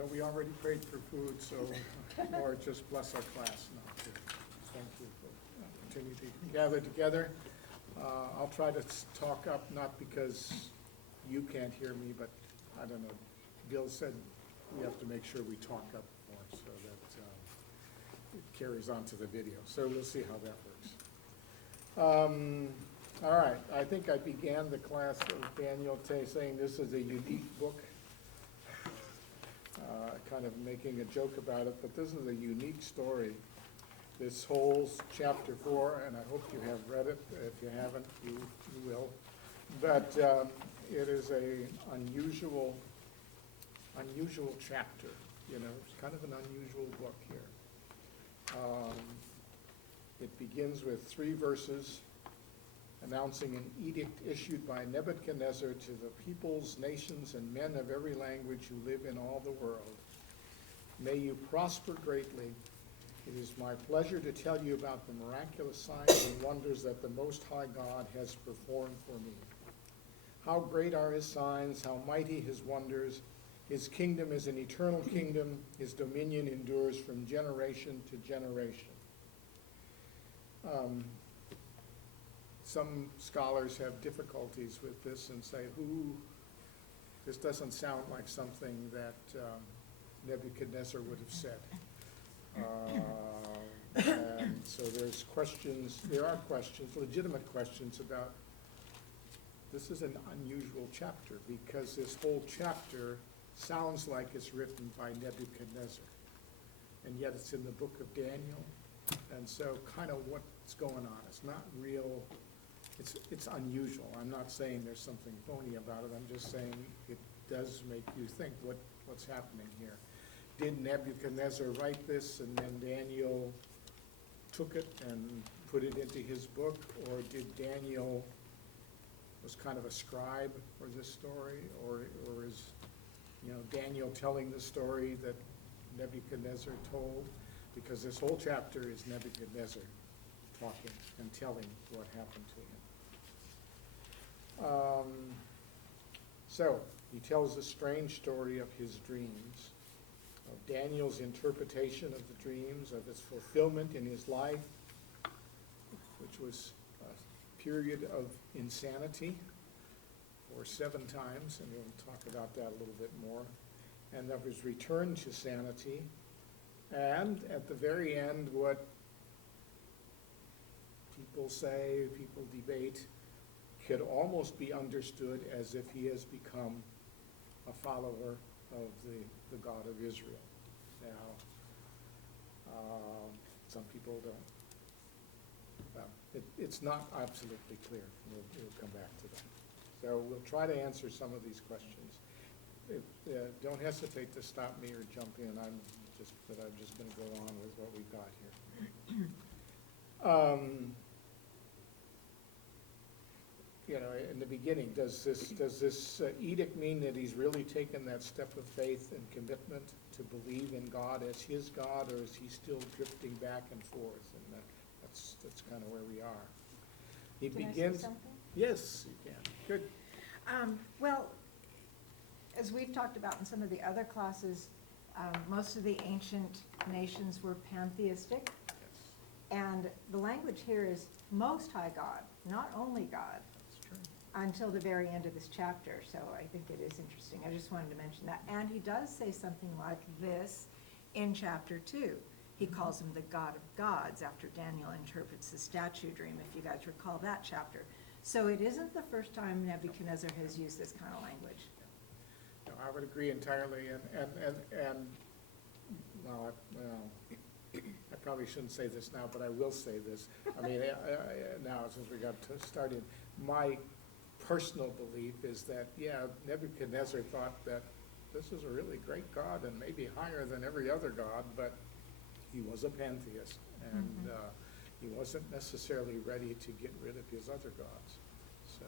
Well, we already prayed for food, so Lord, just bless our class. No, thank you for continuing to gather together. I'll try to talk up, not because you can't hear me, but I don't know. Bill said we have to make sure we talk up more so that it carries on to the video. So we'll see how that works. All right, I think I began the class of Daniel saying this is a unique book. Kind of making a joke about it, but this is a unique story. This whole chapter 4, and I hope you have read it. If you haven't, you will. But it is a unusual chapter. You know, it's kind of an unusual book here. It begins with 3 verses announcing an edict issued by Nebuchadnezzar to the peoples, nations, and men of every language who live in all the world. May you prosper greatly. It is my pleasure to tell you about the miraculous signs and wonders that the Most High God has performed for me. How great are his signs, how mighty his wonders. His kingdom is an eternal kingdom. His dominion endures from generation to generation. Some scholars have difficulties with this and say, this doesn't sound like something that Nebuchadnezzar would have said. And so there are questions, legitimate questions about, this is an unusual chapter because this whole chapter sounds like it's written by Nebuchadnezzar. And yet it's in the book of Daniel. And so kind of what's going on, it's not real, it's unusual. I'm not saying there's something phony about it, I'm just saying it does make you think what's happening here. Did Nebuchadnezzar write this and then Daniel took it and put it into his book, or did Daniel was kind of a scribe for this story, or is Daniel telling the story that Nebuchadnezzar told? Because this whole chapter is Nebuchadnezzar talking and telling what happened to him. So he tells a strange story of his dreams, of Daniel's interpretation of the dreams, of its fulfillment in his life, which was a period of insanity for 7 times, and we'll talk about that a little bit more, and of his return to sanity, and at the very end, what people say, people debate, could almost be understood as if he has become a follower of the God of Israel. Now, some people don't. Well, it's not absolutely clear. We'll come back to that. So we'll try to answer some of these questions. Don't hesitate to stop me or jump in. I'm just going to go on with what we've got here. In the beginning, does this edict mean that he's really taken that step of faith and commitment to believe in God as his God, or is he still drifting back and forth? And that's kind of where we are. He begins. I say something? Yes, you can. Good. Well, as we've talked about in some of the other classes, most of the ancient nations were pantheistic, and the language here is Most High God, not only God. Until the very end of this chapter, so I think it is interesting. I just wanted to mention that. And he does say something like this in chapter 2. He calls him the God of gods after Daniel interprets the statue dream, if you guys recall that chapter. So it isn't the first time Nebuchadnezzar has used this kind of language. No, I would agree entirely, and well, I probably shouldn't say this now, but I will say this. I mean, now since we got started, my personal belief is that, Nebuchadnezzar thought that this is a really great God and maybe higher than every other god, but he was a pantheist, and he wasn't necessarily ready to get rid of his other gods. So,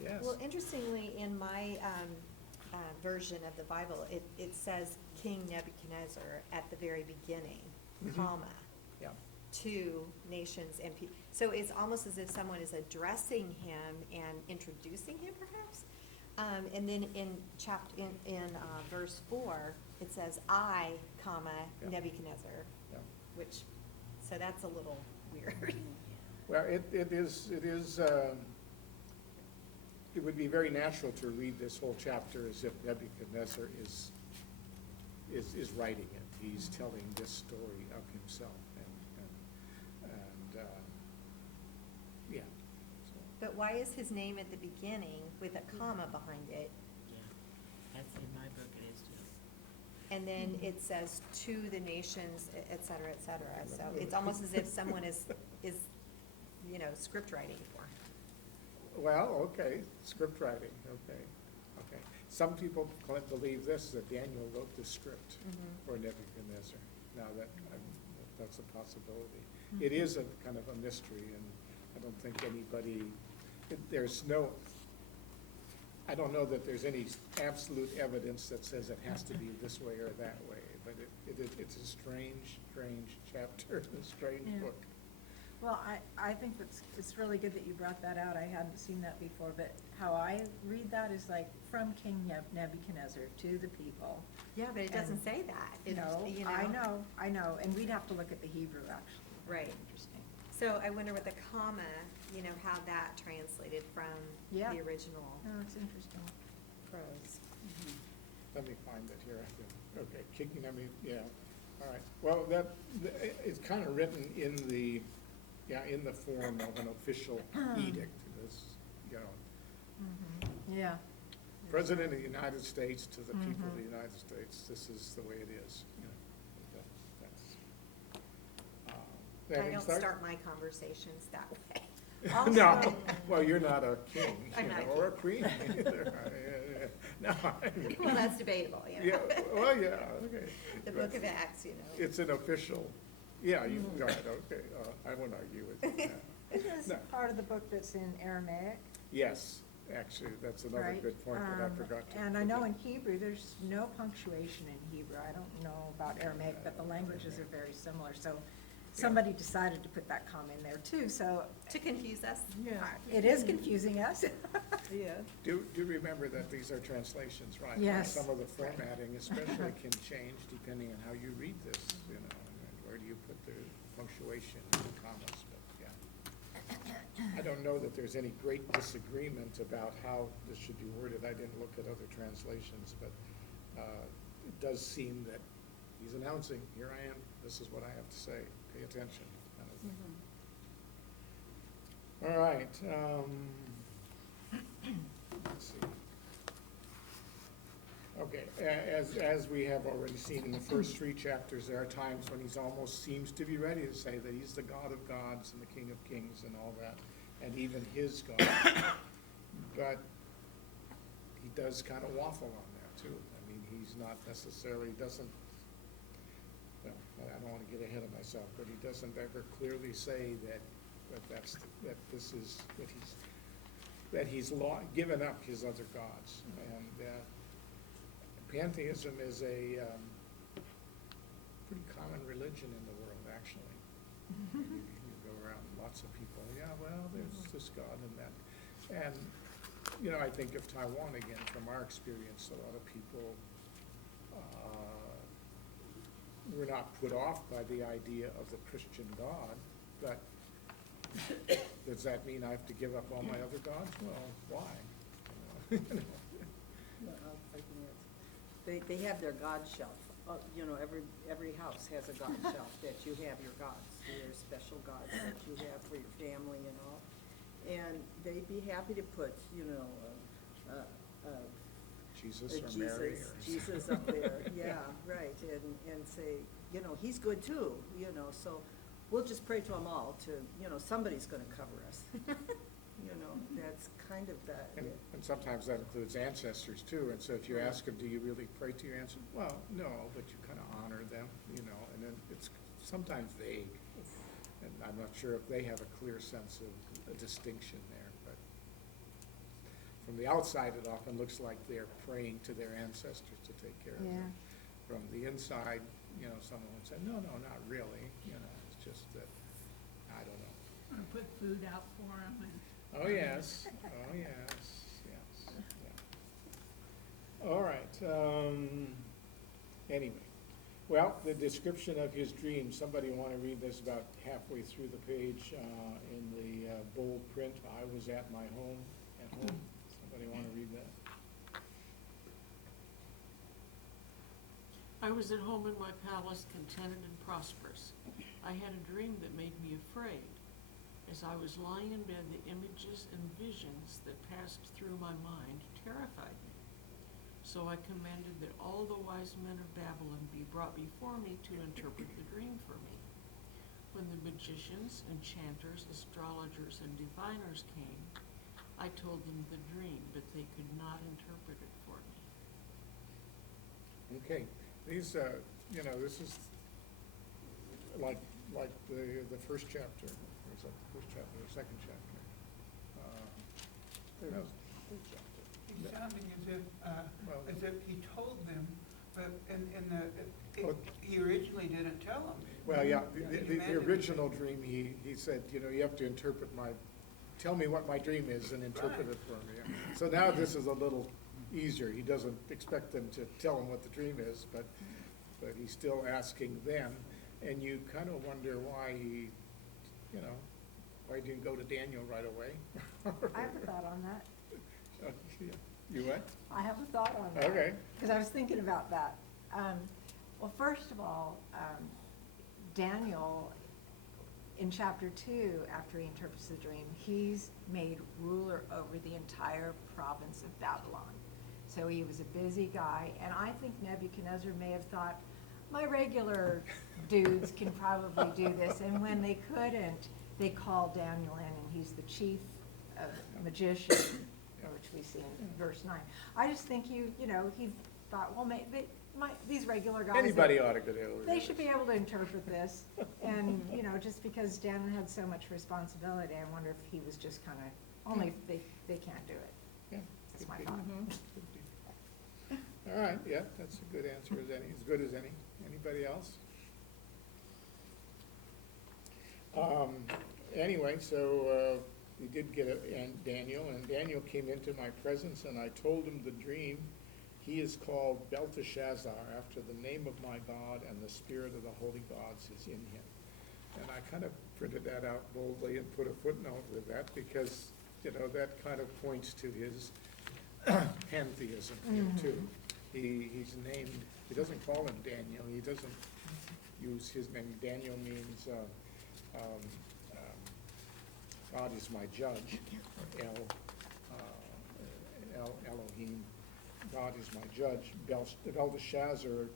yes. Well, interestingly, in my version of the Bible, it says King Nebuchadnezzar at the very beginning, comma. Yeah. To nations and people. So it's almost as if someone is addressing him and introducing him, perhaps. And then in verse verse 4, it says, I, comma, Yeah. Nebuchadnezzar, Yeah. which, so that's a little weird. Well, it would be very natural to read this whole chapter as if Nebuchadnezzar is writing it. He's telling this story of himself, and yeah. So, But why is his name at the beginning with a comma behind it? Yeah, that's in my book, it is too. And then it says to the nations, et cetera, et cetera. So it's almost as if someone is, script writing for him. Well, okay, script writing, okay. Some people believe this, that Daniel wrote the script for Nebuchadnezzar. Now, that's a possibility. It is a kind of a mystery, and I don't think anybody, I don't know that there's any absolute evidence that says it has to be this way or that way, but it's a strange chapter, a strange Yeah. book. Well, I think it's really good that you brought that out. I hadn't seen that before, but how I read that is like from King Nebuchadnezzar to the people. Yeah, but it doesn't say that. It- No, you I know, and we'd have to look at the Hebrew, actually. Right. Interesting. So I wonder with the comma, how that translated from Yeah. the original Oh, it's interesting. prose. Let me find it here. Okay, kicking, yeah, all right. Well, it's kind of written in the form of an official edict. Yeah. President of the United States to the people of the United States, this is the way it is. That's, I don't start my conversations that way. No, Also- well, you're not a king, I'm not a or a queen either. No. Well, that's debatable, Yeah, well, yeah, okay. The Book of Acts, It's an official, yeah, you got it, okay, I won't argue with that. Isn't this No. part of the book that's in Aramaic? Yes, actually, that's another Right. good point that I forgot to. And I know in Hebrew, there's no punctuation in Hebrew. I don't know about Aramaic, but the languages are very similar. So somebody decided to put that comma in there too, so To confuse us? it is confusing us. Yeah. Do remember that these are translations, right? And Yes. some of the formatting especially can change depending on how you read this, and where do you put the punctuation and commas, but yeah. I don't know that there's any great disagreement about how this should be worded. I didn't look at other translations, but it does seem that he's announcing, here I am, this is what I have to say, pay attention, kind of thing. All right, let's see. Okay, as we have already seen in the first 3 chapters, there are times when he's almost seems to be ready to say that he's the God of gods and the King of kings and all that, and even his God. But he does kind of waffle on that too. I mean, he's not necessarily, well, I don't want to get ahead of myself, but he doesn't ever clearly say that he's given up his other gods. And pantheism is a pretty common religion in the world, actually. You go around, lots of people, yeah, well, there's this God and that. And, I think of Taiwan again, from our experience, a lot of people were not put off by the idea of the Christian God, but does that mean I have to give up all my other gods? Well, why? They have their God shelf. Every house has a God shelf that you have your gods, your special gods that you have for your family and all. And they'd be happy to put, Jesus a or Mary or. Jesus up there, yeah, right, and say, he's good too, so we'll just pray to them all to, somebody's gonna cover us. That's kind of that. And sometimes that includes ancestors too, and so if you ask them, do you really pray to your ancestors? Well, no, but you kind of honor them, and then it's sometimes vague. And I'm not sure if they have a clear sense of a distinction there, but from the outside, it often looks like they're praying to their ancestors to take care of Yeah. them. From the inside, someone would say, no, not really, it's just that, I don't know. Or put food out for them and. Oh, yes, yeah. All right, anyway. Well, the description of his dream, somebody want to read this about halfway through the page in the bold print? I was at my home, at home. Somebody want to read that? I was at home in my palace, contented and prosperous. I had a dream that made me afraid. As I was lying in bed, the images and visions that passed through my mind terrified me. So I commanded that all the wise men of Babylon be brought before me to interpret the dream for me. When the magicians, enchanters, astrologers, and diviners came, I told them the dream, but they could not interpret it for me. Okay, these, this is like the first chapter. Was that the first chapter or second chapter? No. He's sounding Well- as if he told them, but Oh. he originally didn't tell them. Well, yeah, He the demanded original dream, he said, you have to interpret tell me what my dream is and interpret it for me. So now this is a little easier. He doesn't expect them to tell him what the dream is, but he's still asking them. And you kind of wonder why he didn't go to Daniel right away. I have a thought on that. You what? I have a thought on that. Okay. Because I was thinking about that. Well, first of all, Daniel, in chapter 2, after he interprets the dream, he's made ruler over the entire province of Babylon. So he was a busy guy, and I think Nebuchadnezzar may have thought, my regular dudes can probably do this, and when they couldn't, they called Daniel in, and he's the chief of magicians, which we see in verse 9. I just think he thought, well, these regular guys. Anybody ought to go there. They should be able to interpret this, and, just because Daniel had so much responsibility, I wonder if he was just kind of, only if they can't do it. Yeah, That's could my be. thought. Could be. All right, yeah, that's a good answer as any, as good as any. Anybody else? Anyway, so we did get Daniel, and Daniel came into my presence, and I told him the dream. He is called Belteshazzar, after the name of my God, and the spirit of the holy gods is in him. And I kind of printed that out boldly and put a footnote with that, because, that kind of points to his pantheism here too. He's named, he doesn't call him Daniel, he doesn't use his name. Daniel means God is my judge, Elohim, God is my judge. Belteshazzar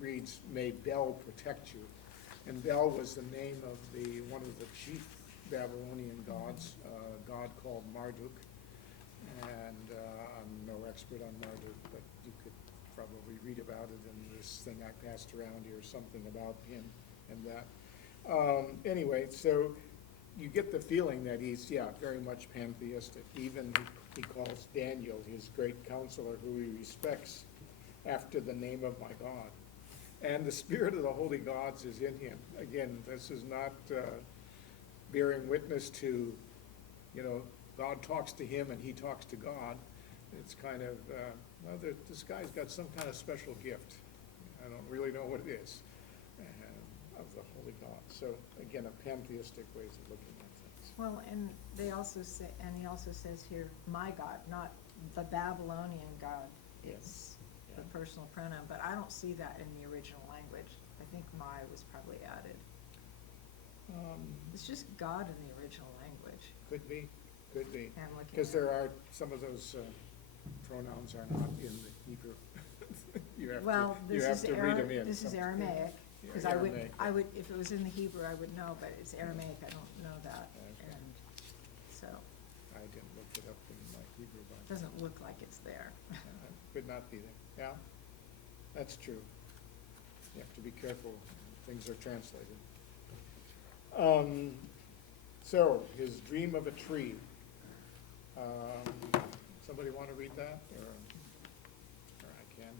reads, may Bel protect you. And Bel was the name of one of the chief Babylonian gods, a god called Marduk. And I'm no expert on Marduk, but you could probably read about it in this thing I passed around here, something about him and that. Anyway, so you get the feeling that he's, very much pantheistic. Even he calls Daniel his great counselor, who he respects, after the name of my God. And the spirit of the holy gods is in him. Again, this is not bearing witness to, God talks to him and he talks to God. It's kind of, this guy's got some kind of special gift. I don't really know what it is, of the holy God. So again, a pantheistic ways of looking at things. Well, and he also says here, my God, not the Babylonian God. It's the personal pronoun, but I don't see that in the original language. I think my was probably added. It's just God in the original language. Could be. I'm looking Because at there it. are, some of those pronouns are not in the Hebrew. Well, You have to read them in. this is Aramaic, because Yeah, I Aramaic. would, if it was in the Hebrew, I would know, but it's Aramaic, I don't know that. Okay. And so, I didn't look it up in my Hebrew it Bible. doesn't look like it's there. Could not be there. Yeah, that's true. You have to be careful, things are translated. So, his dream of a tree. Somebody want to read that, or I can?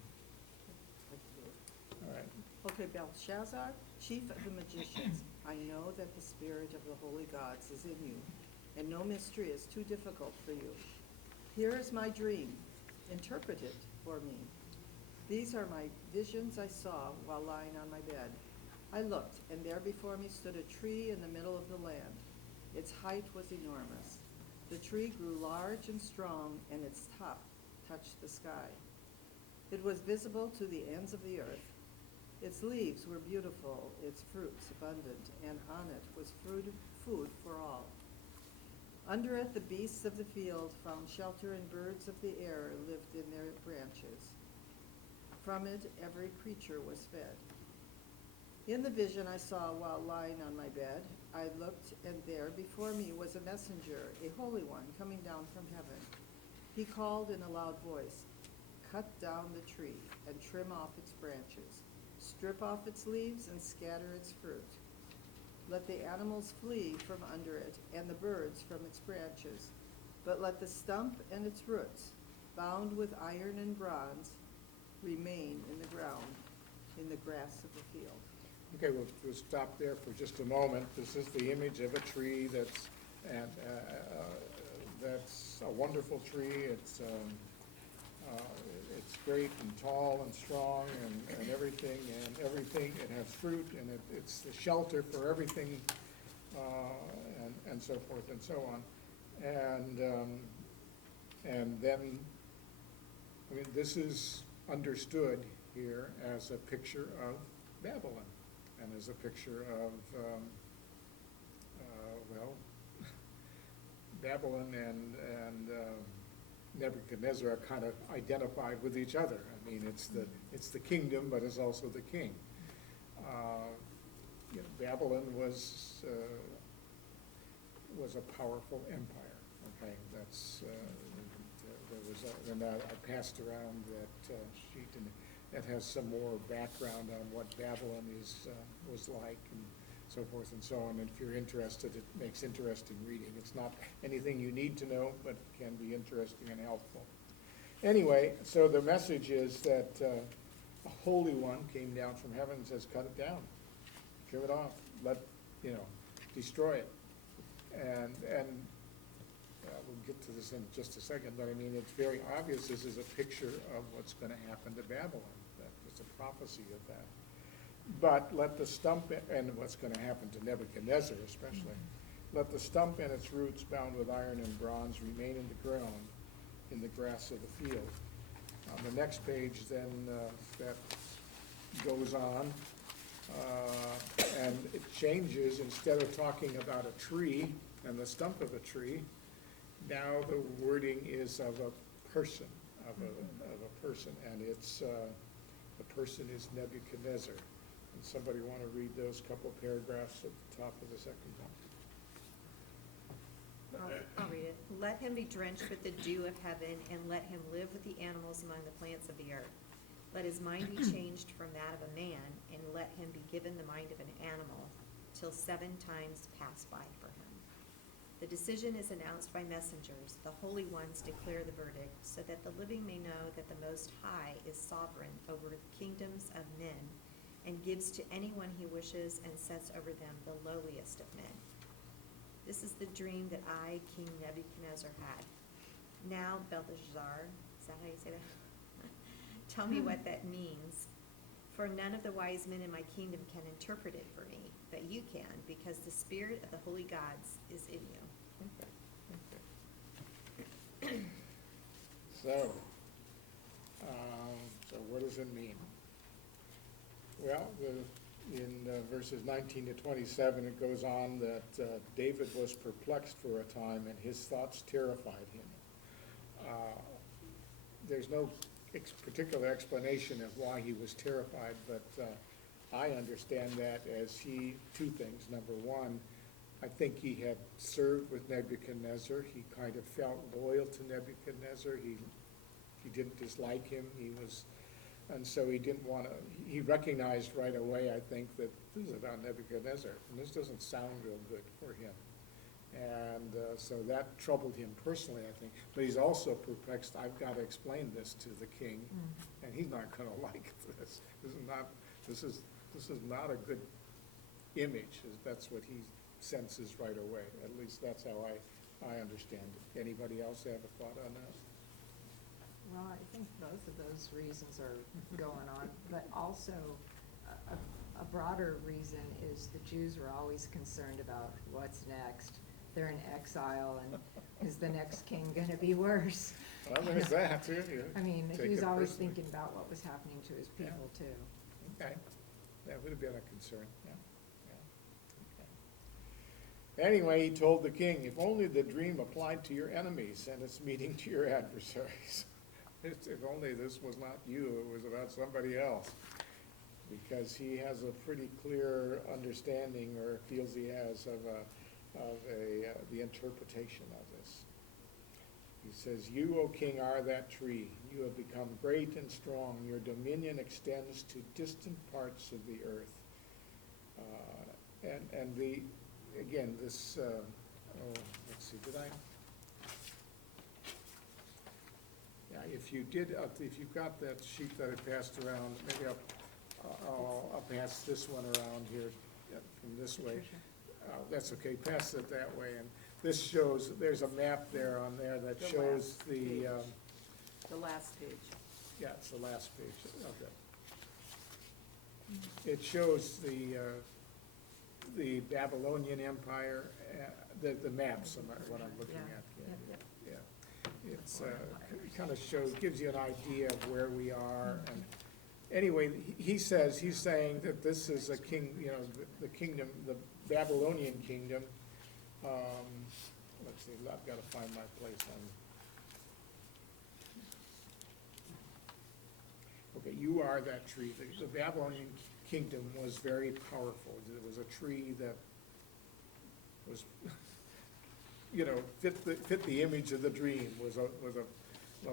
All right. Okay, Belshazzar, chief of the magicians, I know that the spirit of the holy gods is in you, and no mystery is too difficult for you. Here is my dream. interpret it for me. These are my visions I saw while lying on my bed. I looked, and there before me stood a tree in the middle of the land. Its height was enormous. The tree grew large and strong, and its top touched the sky. It was visible to the ends of the earth. Its leaves were beautiful, its fruits abundant, and on it was food for all. Under it the beasts of the field found shelter, and birds of the air lived in their branches. From it every creature was fed. In the vision I saw while lying on my bed, I looked, and there before me was a messenger, a holy one, coming down from heaven. He called in a loud voice, "Cut down the tree and trim off its branches. Strip off its leaves and scatter its fruit. Let the animals flee from under it and the birds from its branches. But let the stump and its roots, bound with iron and bronze, remain in the ground, in the grass of the field." Okay, we'll stop there for just a moment. This is the image of a tree that's a wonderful tree. It's great and tall and strong and everything, it has fruit, and it's the shelter for everything, and so forth and so on. And then, I mean, this is understood here as a picture of Babylon, and as a picture of, Babylon and Nebuchadnezzar are kind of identified with each other. I mean, it's the kingdom, but it's also the king. Babylon was a powerful empire. Okay, that's there was and I passed around that sheet, and that has some more background on what Babylon was like, and so forth and so on. And if you're interested, it makes interesting reading. It's not anything you need to know, but it can be interesting and helpful. Anyway, so the message is that a holy one came down from heaven and says, cut it down, trim it off, destroy it. And we'll get to this in just a second, but I mean, it's very obvious this is a picture of what's going to happen to Babylon. That it's a prophecy of that. But let the stump, and what's going to happen to Nebuchadnezzar especially, let the stump and its roots bound with iron and bronze remain in the ground, in the grass of the field. On the next page then, that goes on, and it changes. Instead of talking about a tree and the stump of a tree, now the wording is of a person, of a person, and it's the person is Nebuchadnezzar. And somebody want to read those couple paragraphs at the top of the second one? I'll read it. Let him be drenched with the dew of heaven, and let him live with the animals among the plants of the earth. Let his mind be changed from that of a man, and let him be given the mind of an animal, till 7 times pass by for him. The decision is announced by messengers. The holy ones declare the verdict, so that the living may know that the Most High is sovereign over the kingdoms of men, and gives to anyone he wishes, and sets over them the lowliest of men. This is the dream that I, King Nebuchadnezzar, had. Now, Belteshazzar, is that how you say that? Tell me what that means. For none of the wise men in my kingdom can interpret it for me, but you can, because the spirit of the holy gods is in you. Okay. So what does it mean? Well, in verses 19 to 27, it goes on that David was perplexed for a time, and his thoughts terrified him. There's no particular explanation of why he was terrified, but I understand that as two things. Number one, I think he had served with Nebuchadnezzar. He kind of felt loyal to Nebuchadnezzar. He didn't dislike him. And so he didn't want to, he recognized right away, I think, that this is about Nebuchadnezzar, and this doesn't sound real good for him. And so that troubled him personally, I think. But he's also perplexed, I've got to explain this to the king, and he's not going to like this. This is not a good image. That's what he senses right away. At least that's how I understand it. Anybody else have a thought on that? Well, I think both of those reasons are going on, but also a broader reason is the Jews were always concerned about what's next. They're in exile, and is the next king gonna be worse? Well, there's that too. You I mean, take he was it always personally. thinking about what was happening to his Yeah. people too. Okay, that would have been a concern, yeah, yeah. Okay. Anyway, he told the king, if only the dream applied to your enemies and its meaning to your adversaries. If only this was not you, it was about somebody else. Because he has a pretty clear understanding, or feels he has, of the interpretation of this. He says, you, O king, are that tree. You have become great and strong. Your dominion extends to distant parts of the earth. And the, again, this, let's see, did I? Yeah, if you did, if you've got that sheet that I passed around, maybe I'll pass this one around here from this way. That's okay, pass it that way. And this shows, there's a map there on there that The shows last the, page. The last page. yeah, it's the last page of it. It shows the Babylonian Empire, the maps, what I'm looking Yeah. at. Yep, yep. Yeah, it's, kind of shows, gives you an idea of where we are. And anyway, he's saying that this is a king, you know, the kingdom, the Babylonian kingdom. Let's see, I've got to find my place on. Okay, you are that tree. The Babylonian kingdom was very powerful. It was a tree that was, you know, fit the image of the dream, was a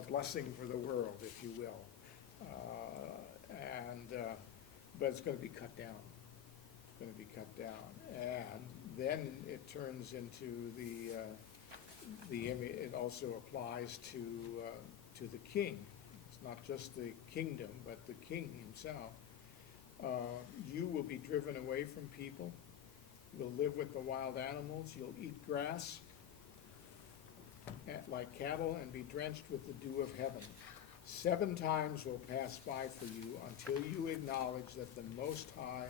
blessing for the world, if you will. But it's gonna be cut down. It's gonna be cut down. And then it turns into the image, it also applies to the king. It's not just the kingdom, but the king himself. You will be driven away from people. You'll live with the wild animals. You'll eat grass like cattle and be drenched with the dew of heaven. 7 times will pass by for you until you acknowledge that the Most High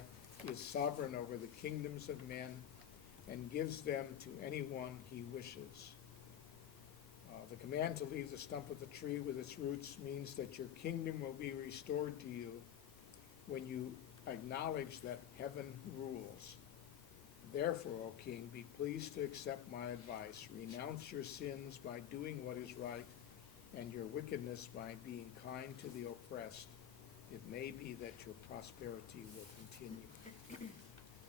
is sovereign over the kingdoms of men and gives them to anyone he wishes. The command to leave the stump of the tree with its roots means that your kingdom will be restored to you when you acknowledge that heaven rules. Therefore, O king, be pleased to accept my advice. Renounce your sins by doing what is right, and your wickedness by being kind to the oppressed. It may be that your prosperity will continue.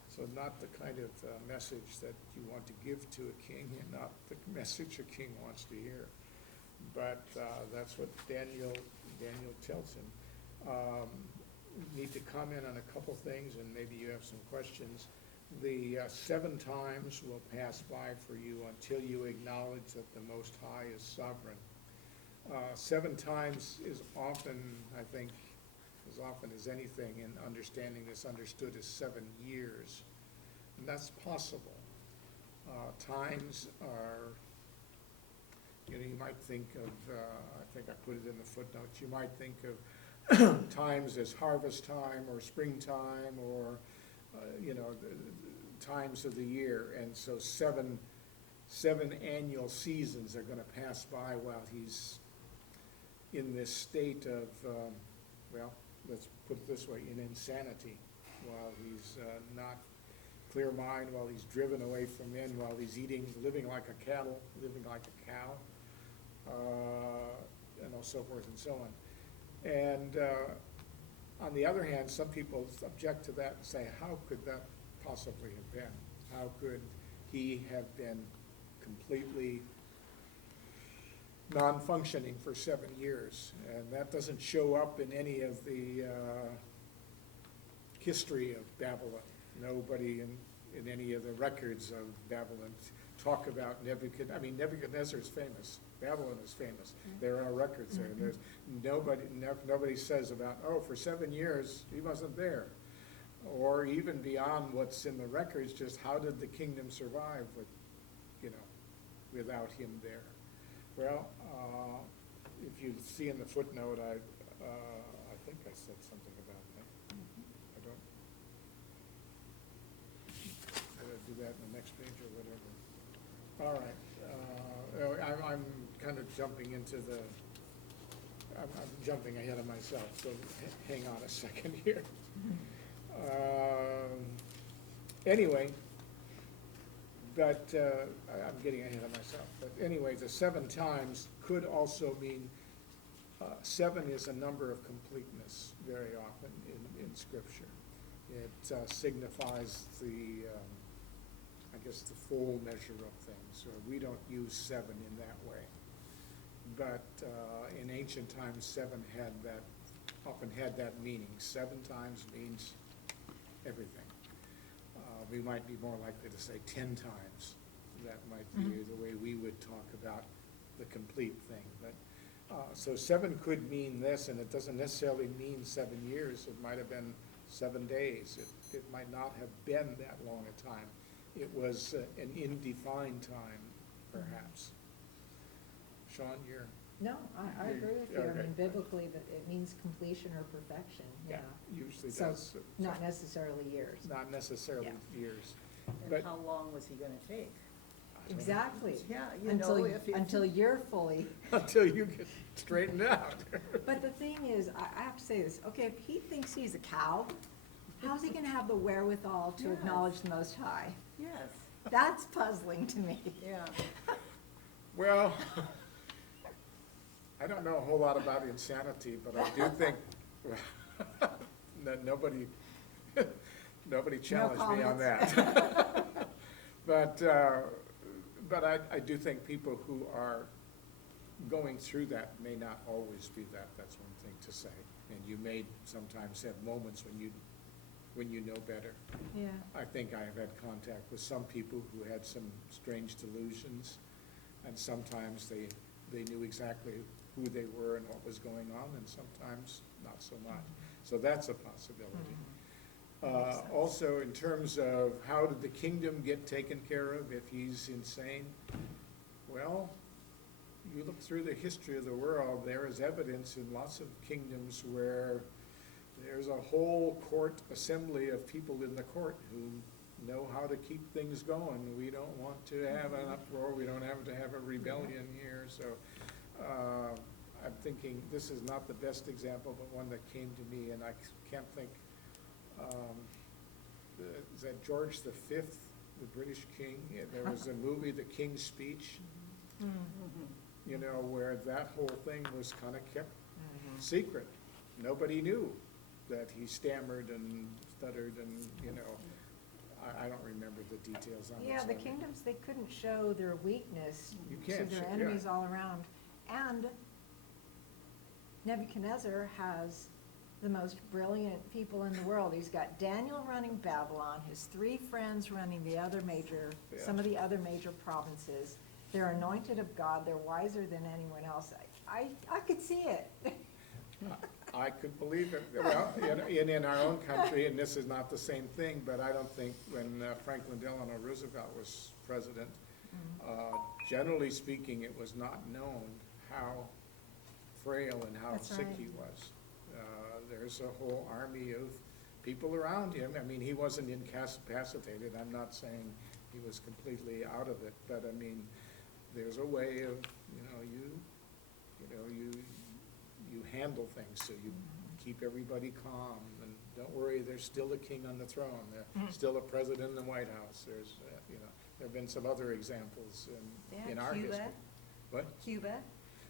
So not the kind of message that you want to give to a king, and not the message a king wants to hear. But that's what Daniel tells him. Need to comment on a couple things, and maybe you have some questions. The 7 times will pass by for you until you acknowledge that the Most High is sovereign. 7 times is often, I think, as often as anything in understanding this, understood as 7 years. And that's possible. Times are, you know, you might think of, I think I put it in the footnotes, you might think of times as harvest time or springtime or, you know, the times of the year. And so seven annual seasons are going to pass by while he's in this state of, well, let's put it this way, in insanity, while he's not clear mind, while he's driven away from men, while he's living like a cattle, living like a cow, and so forth and so on. And on the other hand, some people object to that and say, how could that possibly have been? How could he have been completely non-functioning for 7 years? And that doesn't show up in any of the history of Babylon. Nobody in any of the records of Babylon talk about Nebuchadnezzar. I mean, Nebuchadnezzar is famous. Babylon is famous. There are records there. There's nobody says about, oh, for 7 years he wasn't there. Or even beyond what's in the records, just how did the kingdom survive with, you know, without him there? Well, if you see in the footnote, I think I said something about that. I don't, did I do that in the next page or whatever? All right, I'm kind of jumping into the, I'm jumping ahead of myself, so hang on a second here. Anyway, but, I'm getting ahead of myself, but anyway, the 7 times could also mean, 7 is a number of completeness very often in Scripture. It signifies the, I guess, the full measure of things, or we don't use 7 in that way. But in ancient times, 7 had that, often had that meaning. 7 times means everything. We might be more likely to say 10 times. That might be the way we would talk about the complete thing. But so 7 could mean this, and it doesn't necessarily mean 7 years. It might have been 7 days. It might not have been that long a time. It was an indefined time, perhaps. Sean, you're? No, I agree with you. I Okay. mean, biblically, that it means completion or perfection, yeah. Usually So, does. not necessarily years. Not necessarily years. And But- how long was he gonna take? I don't know. Exactly. Yeah, you know, if. Until you're fully, Until you get straightened out. but the thing is, I have to say this, okay, if he thinks he's a cow, how's he gonna have the wherewithal to Yes. acknowledge the Most High? Yes, That's puzzling to me. yeah. Well, I don't know a whole lot about insanity, but I do think that nobody challenged me on comments. that. But I do think people who are going through that may not always be that. That's one thing to say. And you may sometimes have moments when you know better. Yeah. I think I have had contact with some people who had some strange delusions, and sometimes they knew exactly who they were and what was going on, and sometimes not so much. So that's a possibility. Makes sense. Also, in terms of how did the kingdom get taken care of if he's insane? Well, you look through the history of the world, there is evidence in lots of kingdoms where there's a whole court assembly of people in the court who know how to keep things going. We don't want to have an uproar, we don't have to have a rebellion here, so I'm thinking this is not the best example, but one that came to me, and I can't think, is that George V, the British king? Yeah, there was a movie, The King's Speech, you know, where that whole thing was kind of kept secret. Nobody knew that he stammered and stuttered and, you know, I don't remember the details on it. Yeah, so the I mean- kingdoms, they couldn't show their weakness You to can't their show- enemies yeah. all around. And Nebuchadnezzar has the most brilliant people in the world. He's got Daniel running Babylon, his 3 friends running the other major, some of the other major provinces. They're anointed of God, they're wiser than anyone else. I could see it. I could believe it. Well, in our own country, and this is not the same thing, but I don't think when Franklin Delano Roosevelt was president, generally speaking, it was not known how frail and how That's sick right. he was. There's a whole army of people around him. I mean, he wasn't incapacitated. I'm not saying he was completely out of it, but I mean, there's a way of, you handle things, so you keep everybody calm, and don't worry, there's still a king on the throne, there's still a president in the White House, there's, there have been some other examples in our Cuba. history. What? Cuba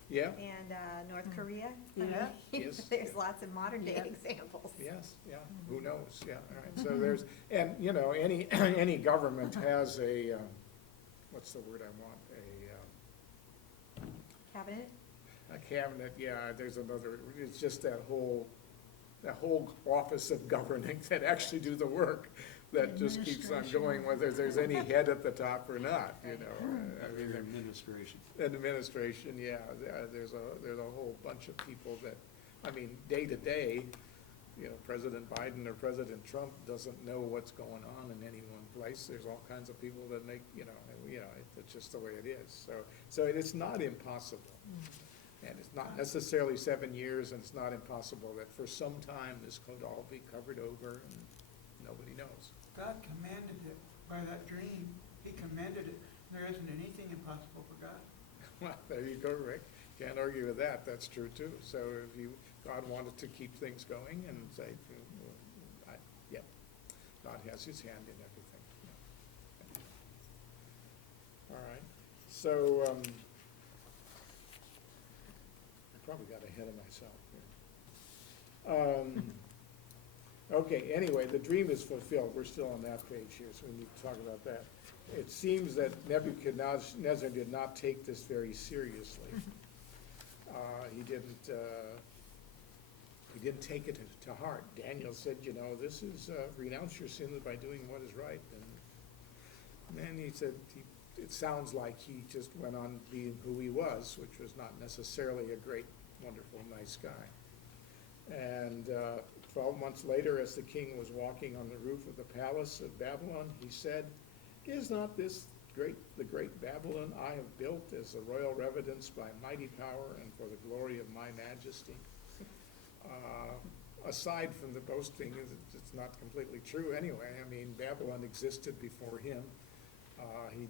Yeah, and North Korea. I Yeah. mean, Yes. There's lots of modern day Yeah. examples. yes, yeah, who knows, yeah, all right, so there's, and, any government has a, what's the word I want, Cabinet? a cabinet, yeah, there's another, it's just that whole office of governing that actually do the work, that just keeps on going, whether there's any head at the top or not, I mean, administration, yeah, there's a whole bunch of people that, I mean, day to day, President Biden or President Trump doesn't know what's going on in any one place. There's all kinds of people that make, it's just the way it is. So it's not impossible. And it's not necessarily 7 years, and it's not impossible that for some time this could all be covered over and nobody knows. God commanded it by that dream. He commanded it. There isn't anything impossible for God. Well, there you go, Rick. Can't argue with that. That's true too. So if God wanted to keep things going and say, yeah, God has his hand in everything. Yeah. All right. So, I probably got ahead of myself here. Okay, anyway, the dream is fulfilled. We're still on that page here, so we need to talk about that. It seems that Nebuchadnezzar did not take this very seriously. He didn't take it to heart. Daniel said, this is, renounce your sins by doing what is right. And then he said, it sounds like he just went on being who he was, which was not necessarily a great, wonderful, nice guy. And 12 months later, as the king was walking on the roof of the palace of Babylon, he said, is not this the great Babylon I have built as a royal residence by mighty power and for the glory of my majesty? Aside from the boasting, it's not completely true anyway. I mean, Babylon existed before him. He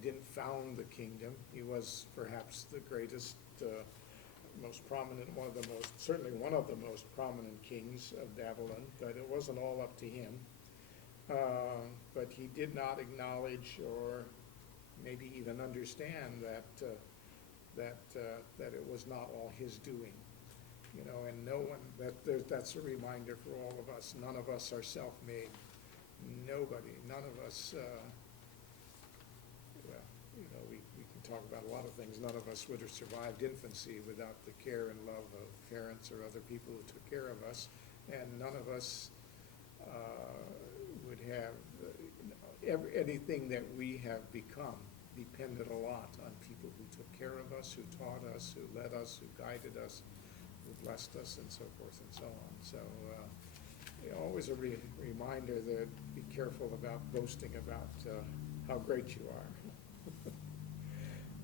didn't found the kingdom. He was perhaps the greatest, most prominent, certainly one of the most prominent kings of Babylon, but it wasn't all up to him. But he did not acknowledge or maybe even understand that it was not all his doing. And no one, that's a reminder for all of us. None of us are self-made. Nobody, none of us, we can talk about a lot of things. None of us would have survived infancy without the care and love of parents or other people who took care of us. And none of us would have, anything that we have become depended a lot on people who took care of us, who taught us, who led us, who guided us, who blessed us, and so forth and so on. So always a reminder that be careful about boasting about how great you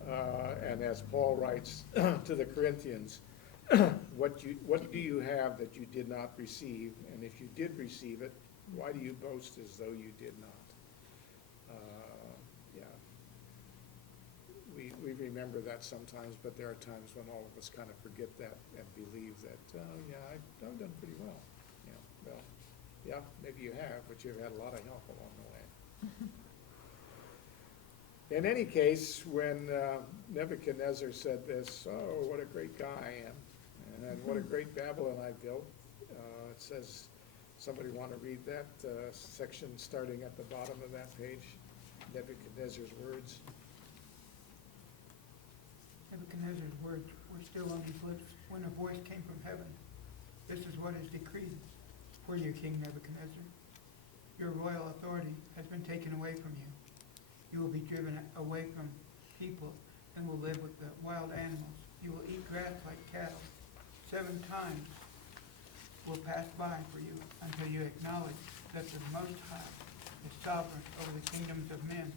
are. And as Paul writes to the Corinthians, what do you have that you did not receive? And if you did receive it, why do you boast as though you did not? We remember that sometimes, but there are times when all of us kind of forget that and believe that, I've done pretty well. Maybe you have, but you've had a lot of help along the way. In any case, when Nebuchadnezzar said this, oh, what a great guy I am, and what a great Babylon I built, it says, somebody want to read that section starting at the bottom of that page, Nebuchadnezzar's words? Nebuchadnezzar's words were still on his lips when a voice came from heaven. This is what is decreed for you, King Nebuchadnezzar. Your royal authority has been taken away from you. You will be driven away from people and will live with the wild animals. You will eat grass like cattle. 7 times will pass by for you until you acknowledge that the Most High is sovereign over the kingdoms of men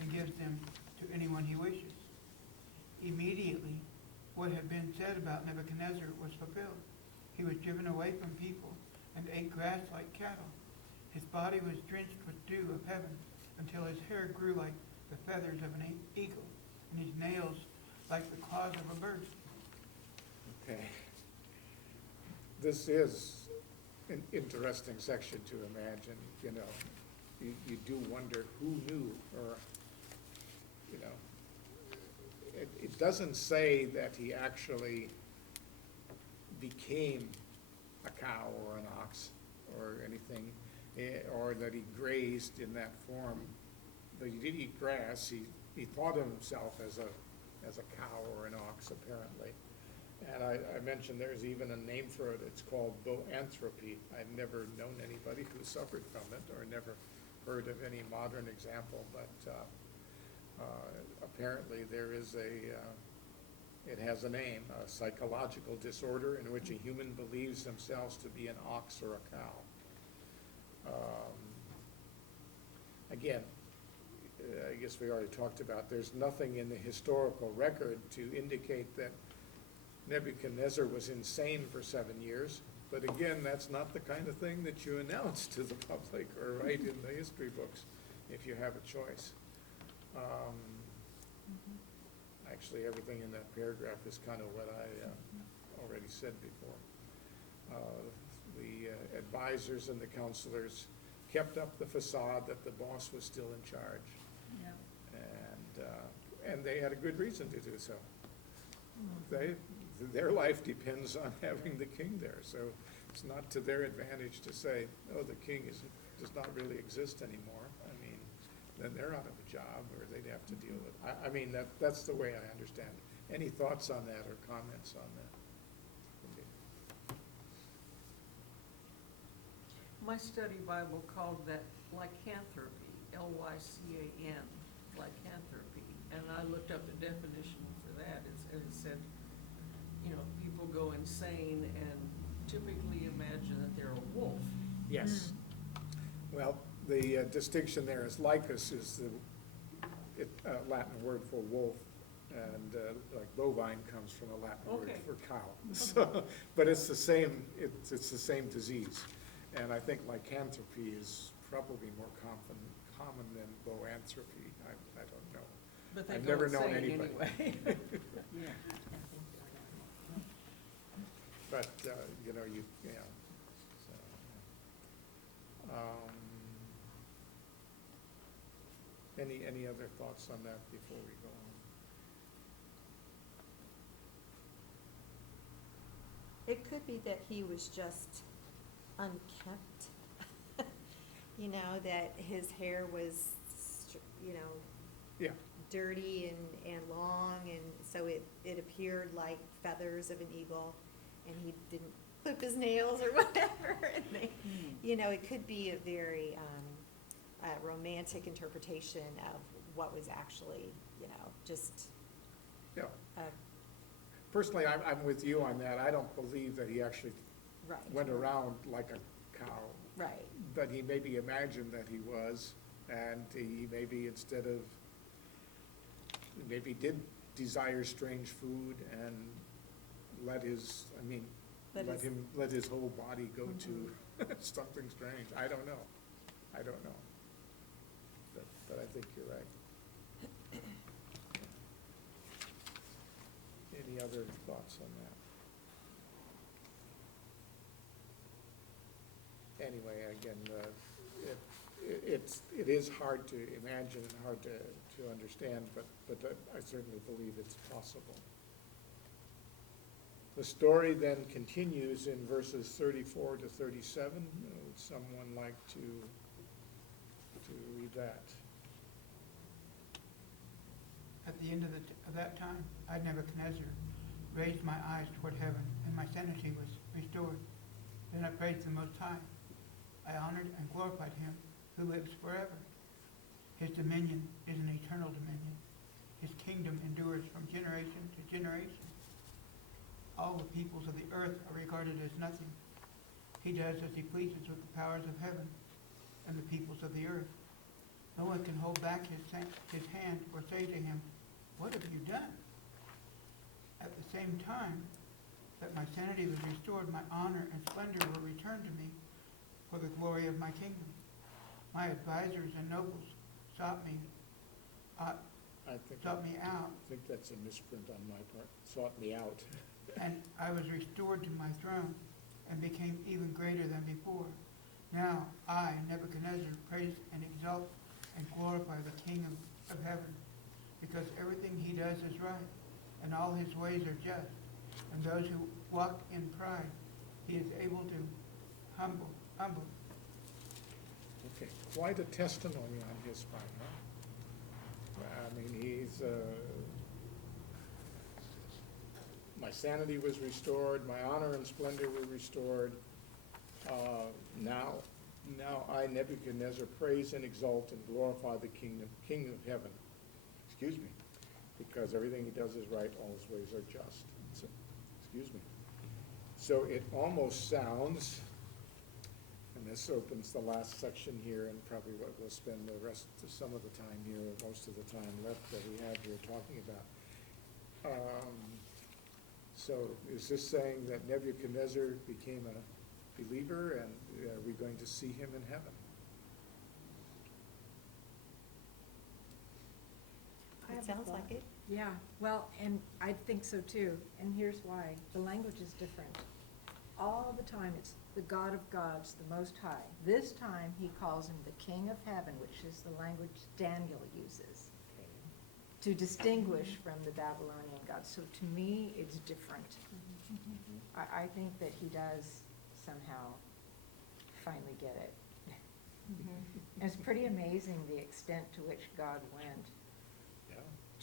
and gives them to anyone he wishes. Immediately, what had been said about Nebuchadnezzar was fulfilled. He was driven away from people and ate grass like cattle. His body was drenched with dew of heaven until his hair grew like the feathers of an eagle and his nails like the claws of a bird. Okay. This is an interesting section to imagine, You do wonder who knew, or, it doesn't say that he actually became a cow or an ox or anything, or that he grazed in that form. But he did eat grass. He thought of himself as a cow or an ox, apparently. And I mentioned there's even a name for it. It's called boanthropy. I've never known anybody who suffered from it or never heard of any modern example, but apparently there is it has a name, a psychological disorder in which a human believes themselves to be an ox or a cow. Again, I guess we already talked about, there's nothing in the historical record to indicate that Nebuchadnezzar was insane for 7 years, but again, that's not the kind of thing that you announce to the public or write in the history books if you have a choice. Actually, everything in that paragraph is kind of what I already said before. The advisors and the counselors kept up the facade that the boss was still in charge, and they had a good reason to do so. Their life depends on having the king there, so it's not to their advantage to say, oh, the king does not really exist anymore. I mean, then they're out of a job, or they'd have to deal with, I mean, that's the way I understand it. Any thoughts on that or comments on that? My study Bible called that lycanthropy, L-Y-C-A-N, lycanthropy. And I looked up the definition for that, and it said, you know, people go insane and typically imagine that they're a wolf. Yes. Well, the distinction there is lycus is the Latin word for wolf, and like bovine comes from a Latin word Okay. for cow. So, but it's the same, it's the same disease. And I think lycanthropy is probably more common than boanthropy. I don't know. But they I've go never known insane anybody. anyway. But, you know, so. Any other thoughts on that before we go on? It could be that he was just unkempt. You know, that his hair was, you know, Yeah, dirty and long, and so it appeared like feathers of an eagle, and he didn't clip his nails or whatever. And they, you know, it could be a very romantic interpretation of what was actually, you know, just yeah. a, Personally, I'm with you on that. I don't believe that he actually right. went around like a cow. Right. But he maybe imagined that he was, and he maybe maybe did desire strange food and let his whole body go to something strange. I don't know. But I think you're right. Any other thoughts on that? Anyway, again, it is hard to imagine and hard to understand, but I certainly believe it's possible. The story then continues in verses 34 to 37. Would someone like to read that? At the end of that time, I, Nebuchadnezzar, raised my eyes toward heaven, and my sanity was restored. Then I praised the Most High. I honored and glorified him who lives forever. His dominion is an eternal dominion. His kingdom endures from generation to generation. All the peoples of the earth are regarded as nothing. He does as he pleases with the powers of heaven and the peoples of the earth. No one can hold back his hand or say to him, "What have you done?" At the same time that my sanity was restored, my honor and splendor were returned to me for the glory of my kingdom. My advisors and nobles sought me out, I think that's a misprint on my part. Sought me out. and I was restored to my throne and became even greater than before. Now I, Nebuchadnezzar, praise and exalt and glorify the King of heaven, because everything he does is right, and all his ways are just, and those who walk in pride he is able to humble. Okay, quite a testimony on his part, huh? I mean, my sanity was restored, my honor and splendor were restored. Now I, Nebuchadnezzar, praise and exalt and glorify the King of heaven. Excuse me, because everything he does is right, all his ways are just. So it almost sounds, and this opens the last section here, and probably what we'll spend the rest of some of the time here, or most of the time left that we have here talking about. So is this saying that Nebuchadnezzar became a believer, and are we going to see him in heaven? I have It a sounds thought. like it. Yeah, well, and I think so too, and here's why. The language is different. All the time, it's the God of gods, the Most High. This time, he calls him the King of Heaven, which is the language Daniel uses to distinguish from the Babylonian gods. So to me, it's different. I think that he does somehow finally get it. And it's pretty amazing the extent to which God went Yeah,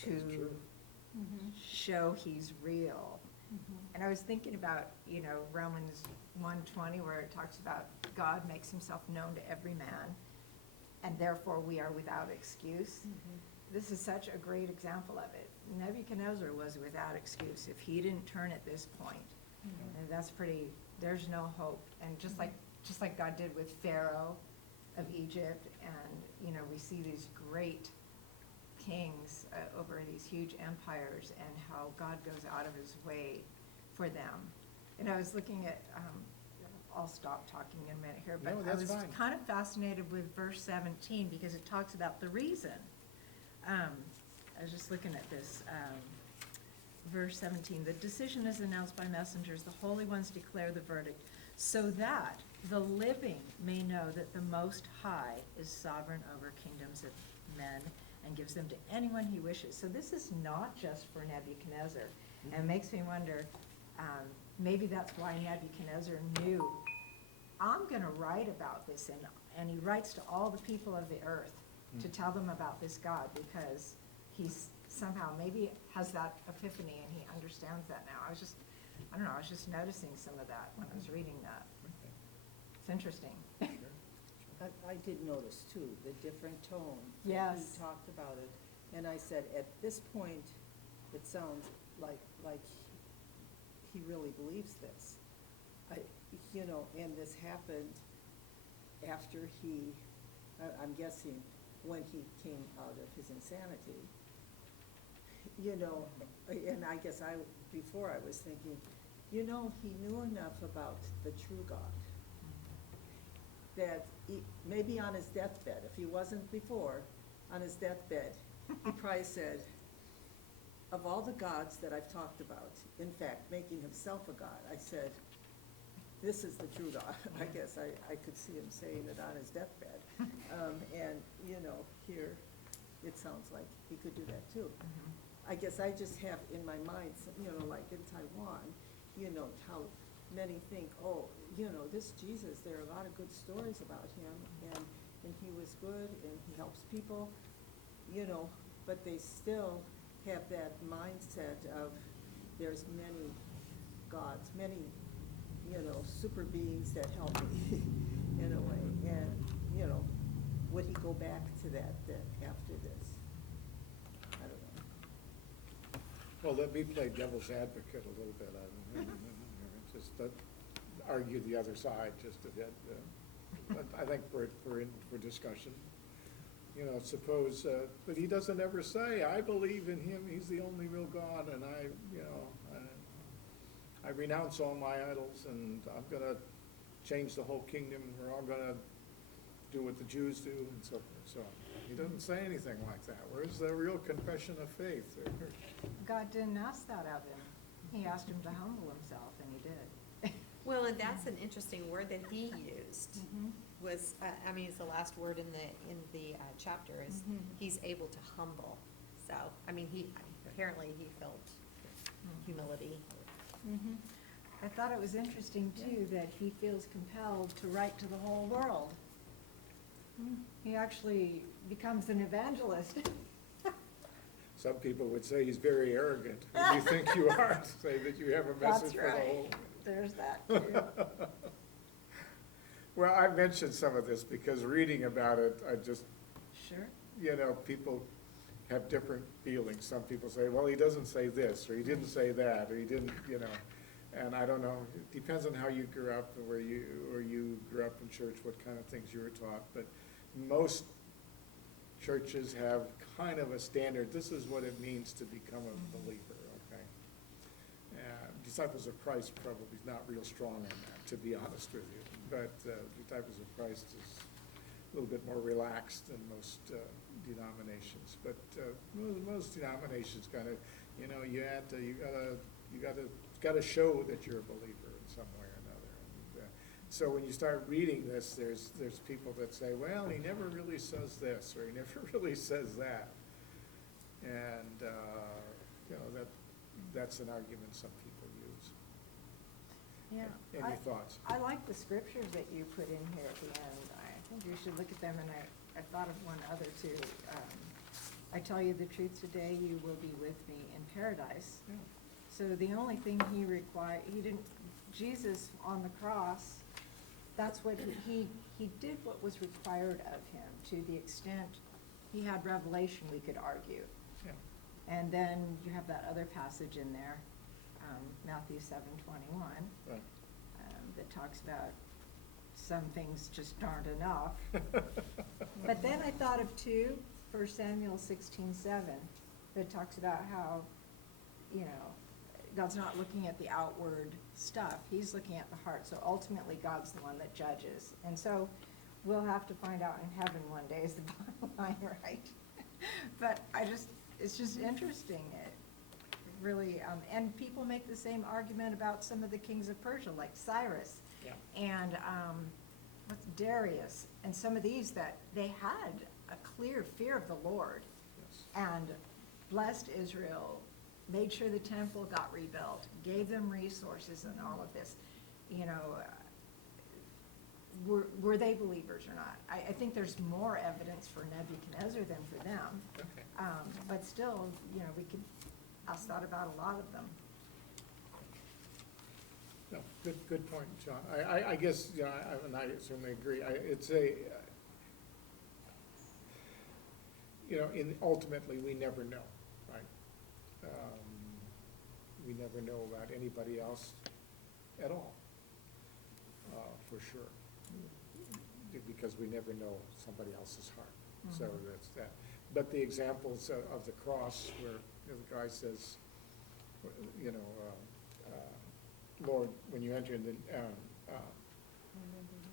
to that's true. show he's real. And I was thinking about, Romans 1:20, where it talks about God makes himself known to every man, and therefore we are without excuse. This is such a great example of it. Nebuchadnezzar was without excuse. If he didn't turn at this point, and that's pretty, there's no hope. And just like God did with Pharaoh of Egypt, and, we see these great kings over these huge empires, and how God goes out of his way for them. And I was looking at, I'll stop talking in a minute here, but No, I that's was fine. kind of fascinated with verse 17, because it talks about the reason. I was just looking at this, verse 17, the decision is announced by messengers, the holy ones declare the verdict, so that the living may know that the Most High is sovereign over kingdoms of men and gives them to anyone he wishes. So this is not just for Nebuchadnezzar. And it makes me wonder, maybe that's why Nebuchadnezzar knew, I'm gonna write about this, and he writes to all the people of the earth to tell them about this God, because he's somehow maybe has that epiphany and he understands that now. I was just noticing some of that when I was reading that. It's interesting. I did notice too, the different tone. that Yes. He talked about it, and I said, at this point, it sounds like he really believes this. And this happened after I'm guessing, when he came out of his insanity. And I guess before I was thinking, he knew enough about the true God that maybe on his deathbed, if he wasn't before, on his deathbed, he probably said, of all the gods that I've talked about, in fact, making himself a god, I said, this is the true God. I guess I could see him saying it on his deathbed. And, here, it sounds like he could do that too. I guess I just have in my mind, like in Taiwan, how many think, this Jesus, there are a lot of good stories about him, and he was good, and he helps people, but they still have that mindset of there's many gods, many, super beings that help me in a way, and, would he go back to that after this? I don't know. Well, let me play devil's advocate a little bit. Just argue the other side just a bit. But I think for discussion. Suppose, but he doesn't ever say, I believe in him, he's the only real God, and I renounce all my idols, and I'm gonna change the whole kingdom, we're all gonna do what the Jews do, and so forth, so on. He doesn't say anything like that. Where's the real confession of faith? God didn't ask that of him. He asked him to humble himself, and he did. Well, and that's an interesting word that he used, was, it's the last word in the chapter, is he's able to humble. So, apparently he felt humility. I thought it was interesting too, that he feels compelled to write to the whole world. He actually becomes an evangelist. Some people would say he's very arrogant. Who do you think you are to say that you have a message for the whole? There's that too. Well, I mentioned some of this because reading about it, I just, Sure. people have different feelings. Some people say, well, he doesn't say this, or he didn't say that, or he didn't, and I don't know. It depends on how you grew up and where you grew up in church, what kind of things you were taught. But most churches have kind of a standard. This is what it means to become a believer, okay? disciples of Christ probably is not real strong on that, to be honest with you. But disciples of Christ is a little bit more relaxed than most denominations. But most denominations kind of, you know, you gotta show that you're a believer in some way or another. And, so when you start reading this, there's people that say, well, he never really says this, or he never really says that. And, you know, that's an argument some people use. Yeah. Any thoughts? I like the scriptures that you put in here at the end. I think you should look at them, and I thought of one other too. I tell you the truth today, you will be with me in paradise. Yeah. So the only thing Jesus on the cross, that's what he did what was required of him. To the extent he had revelation, we could argue. Yeah. And then you have that other passage in there, Matthew 7:21. Right. That talks about some things just aren't enough. But then I thought of 1 Samuel 16:7, that talks about how, you know, God's not looking at the outward stuff, he's looking at the heart. So ultimately, God's the one that judges. And so we'll have to find out in heaven one day is the bottom line, right? But it's just interesting. It really, and people make the same argument about some of the kings of Persia, like Cyrus. Yeah. And what's Darius, and some of these that they had a clear fear of the Lord Yes. and blessed Israel, made sure the temple got rebuilt, gave them resources and all of this. You know, were they believers or not? I think there's more evidence for Nebuchadnezzar than for them. Okay. But still, you know, we could ask that about a lot of them. No, good point, John. I guess, you know, and I certainly agree. You know, ultimately, we never know, right? We never know about anybody else at all, for sure, because we never know somebody else's heart. So that's that. But the examples of the cross where, you know, the guy says, you know, Lord, when you enter in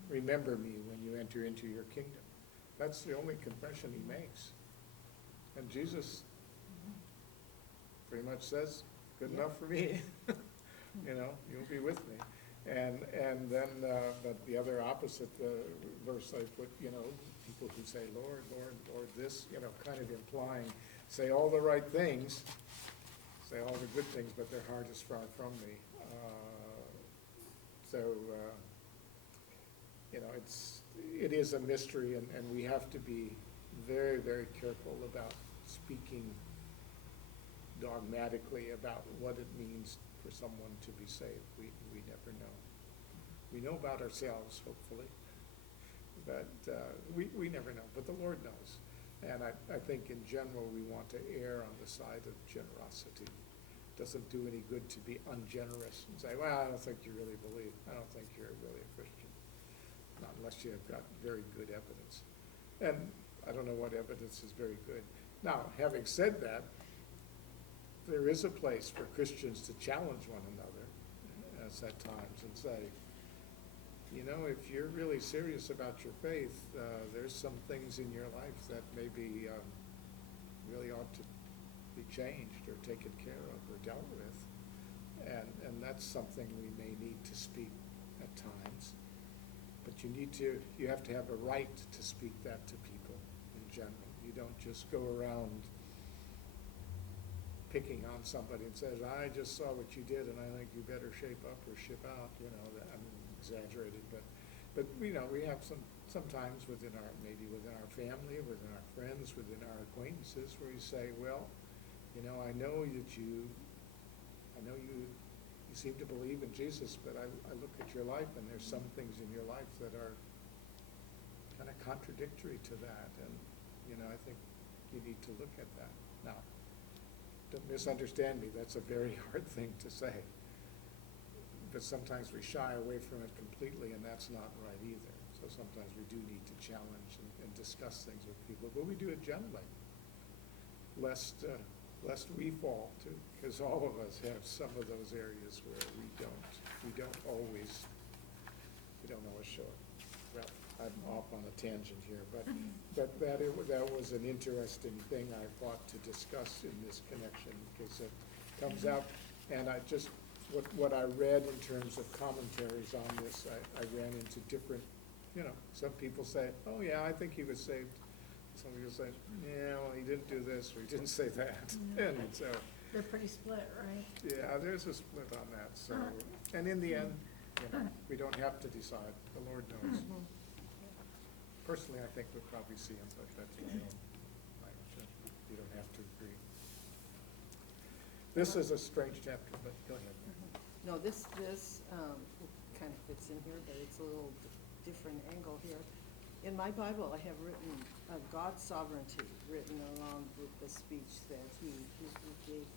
remember me when you enter into your kingdom. That's the only confession he makes. And Jesus pretty much says, good enough for me. You know, you'll be with me. And then, but the other opposite verse I put, you know, people who say, Lord, Lord, Lord, this, you know, kind of implying, say all the right things, say all the good things, but their heart is far from me. You know, it is a mystery, and we have to be very, very careful about speaking dogmatically about what it means for someone to be saved. We never know. We know about ourselves, hopefully, but we never know. But the Lord knows. And I think in general we want to err on the side of generosity. It doesn't do any good to be ungenerous and say, well, I don't think you really believe. I don't think you're really a Christian. Not unless you have got very good evidence. And I don't know what evidence is very good. Now, having said that, there is a place for Christians to challenge one another at times and say, you know, if you're really serious about your faith, there's some things in your life that maybe really ought to be changed or taken care of or dealt with. And that's something we may need to speak at times. But you have to have a right to speak that to people in general. You don't just go around picking on somebody and says, I just saw what you did and I think you better shape up or ship out, you know, I'm exaggerating, but you know, we have sometimes maybe within our family, within our friends, within our acquaintances, where you say, well, you know, I know you seem to believe in Jesus, but I look at your life and there's some things in your life that are kind of contradictory to that, and, you know, I think you need to look at that. Now, don't misunderstand me, that's a very hard thing to say. But sometimes we shy away from it completely, and that's not right either. So sometimes we do need to challenge and discuss things with people, but we do it gently, lest lest we fall too, because all of us have some of those areas where we don't always, we don't always show it. Well, I'm off on a tangent here, but that was an interesting thing I thought to discuss in this connection, because it comes out, and I just, what I read in terms of commentaries on this, I ran into different, some people say, oh yeah, I think he was saved. Some people say, yeah, well, he didn't do this, or he didn't say that, and so, They're pretty split, right? yeah, there's a split on that, so, and in the end, we don't have to decide, the Lord knows. Personally, I think we'll probably see him, but that's my own language. You don't have to agree. This is a strange chapter, but go ahead. No, this kind of fits in here, but it's a little different angle here. In my Bible, I have written God's sovereignty written along with the speech that he gave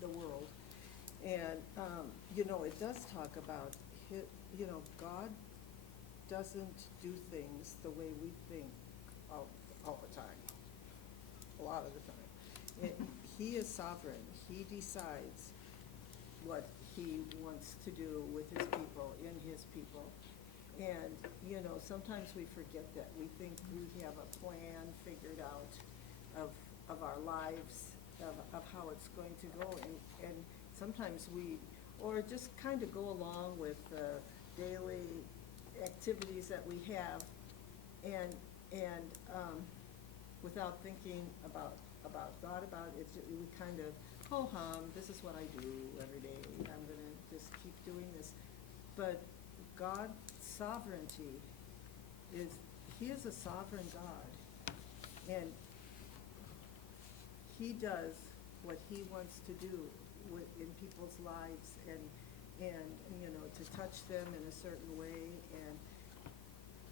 the world. And, it does talk about, God doesn't do things the way we think all the time, a lot of the time. He is sovereign. He decides what he wants to do with his people, in his people. And, sometimes we forget that. We think we have a plan figured out of our lives, of how it's going to go. And sometimes or just kind of go along with the daily activities that we have, and without thinking about thought about it, we kind of ho-hum, this is what I do every day, I'm gonna just keep doing this. But God's sovereignty he is a sovereign God, and he does what he wants to do in people's lives, and to touch them in a certain way. And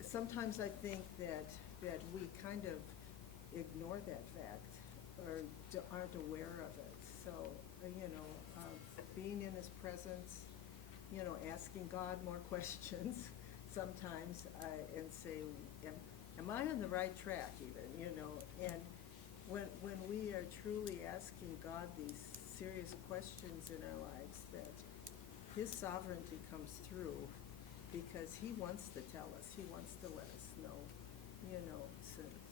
sometimes I think that we kind of ignore that fact, or aren't aware of it. So, being in his presence, asking God more questions sometimes, and say, am I on the right track even, And when we are truly asking God these serious questions in our lives, that his sovereignty comes through, because he wants to tell us, he wants to let us know,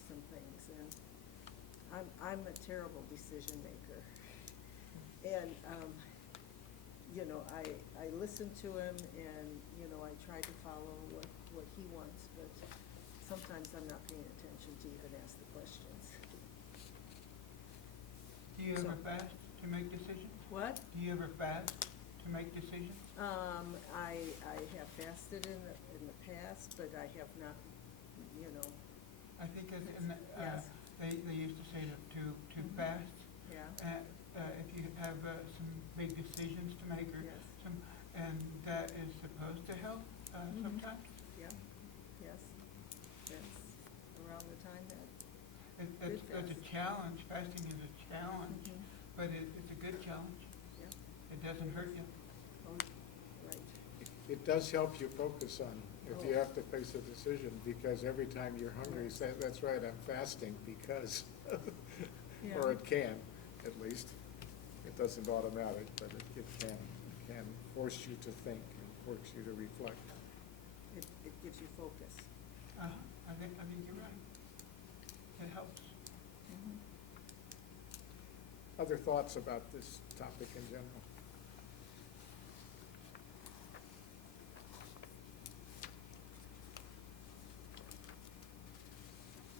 some things. And I'm a terrible decision maker. And, I listen to him, and, I try to follow what he wants, but sometimes I'm not paying attention to even ask the questions. Do you ever fast to make decisions? What? Do you ever fast to make decisions? I have fasted in the past, but I have not, I think Yes. they used to say to fast. Yeah. If you have some big decisions to make, or Yes. and that is supposed to help sometimes. Yeah, yes. That's around the time that. It's a fast. challenge. Fasting is a challenge, Mhm. but it's a good challenge. Yeah. It doesn't hurt you. Oh, right. It does help you focus on, if you have to face a decision, because every time you're hungry, you say, that's right, I'm fasting because, Yeah. or it can, at least. It doesn't automatic, but it can force you to think and force you to reflect. It gives you focus. I think you're right. It helps. Mhm. Other thoughts about this topic in general?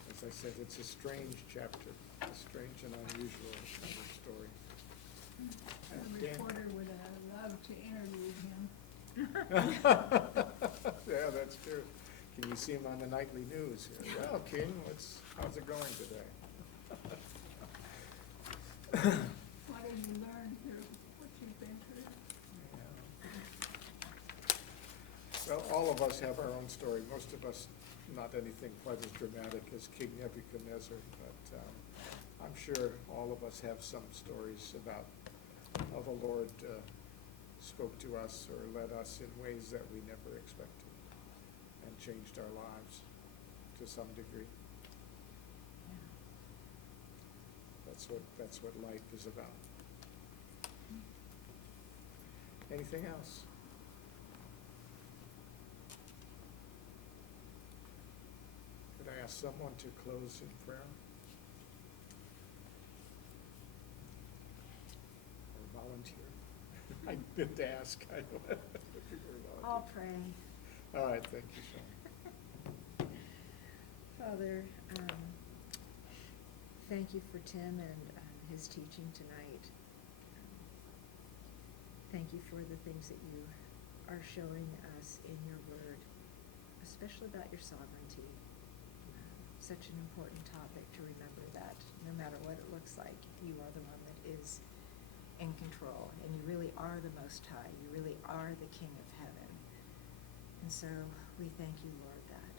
As I said, it's a strange chapter, a strange and unusual kind of story. The Dan? reporter would have loved to interview him. Yeah, that's true. Can you see him on the nightly news here? Well, King, how's it going today? What did you learn through what you've been through? Well, all of us have our own story. Most of us, not anything quite as dramatic as King Nebuchadnezzar, but I'm sure all of us have some stories about how the Lord spoke to us or led us in ways that we never expected, and changed our lives to some degree. But That's what life is about. Anything else? Could I ask someone to close in prayer? Or volunteer? I meant to ask, I don't know if you were I'll volunteering. pray. All right, thank you, Shawn. Father, thank you for Tim and his teaching tonight. Thank you for the things that you are showing us in your word, especially about your sovereignty. Such an important topic to remember that no matter what it looks like, you are the one that is in control, and you really are the Most High. You really are the King of Heaven. And so we thank you, Lord, that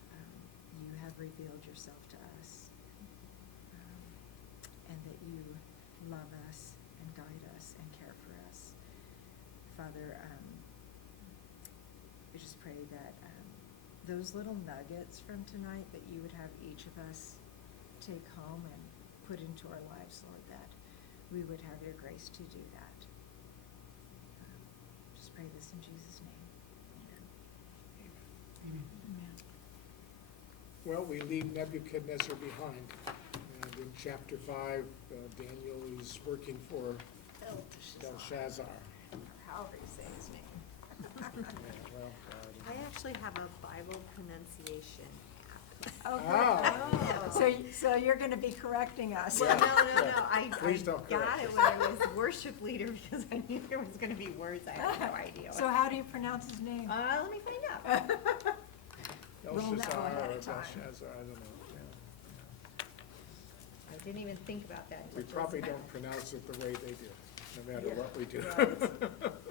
you have revealed yourself to us, and that you love us and guide us and care for us. Father, we just pray that those little nuggets from tonight that you would have each of us take home and put into our lives, Lord, that we would have your grace to do that. Just pray this in Jesus' name. Amen. Amen. Well, we leave Nebuchadnezzar behind. And in chapter 5, Daniel is working for Belshazzar. However you say his name. Yeah, well, I actually have a Bible pronunciation app. Oh, Ah. good. So you're gonna be correcting us. Well, no, Yeah. I Please don't got correct it us. when I was worship leader because I knew there was gonna be words I had no idea. So how do you pronounce his name? Let me find out. We'll know Belshazzar ahead or of time. Belshazzar, I don't know. Yeah. I didn't even think about that. We until probably just now. don't pronounce it the way they do, no matter Yeah, what we do. right.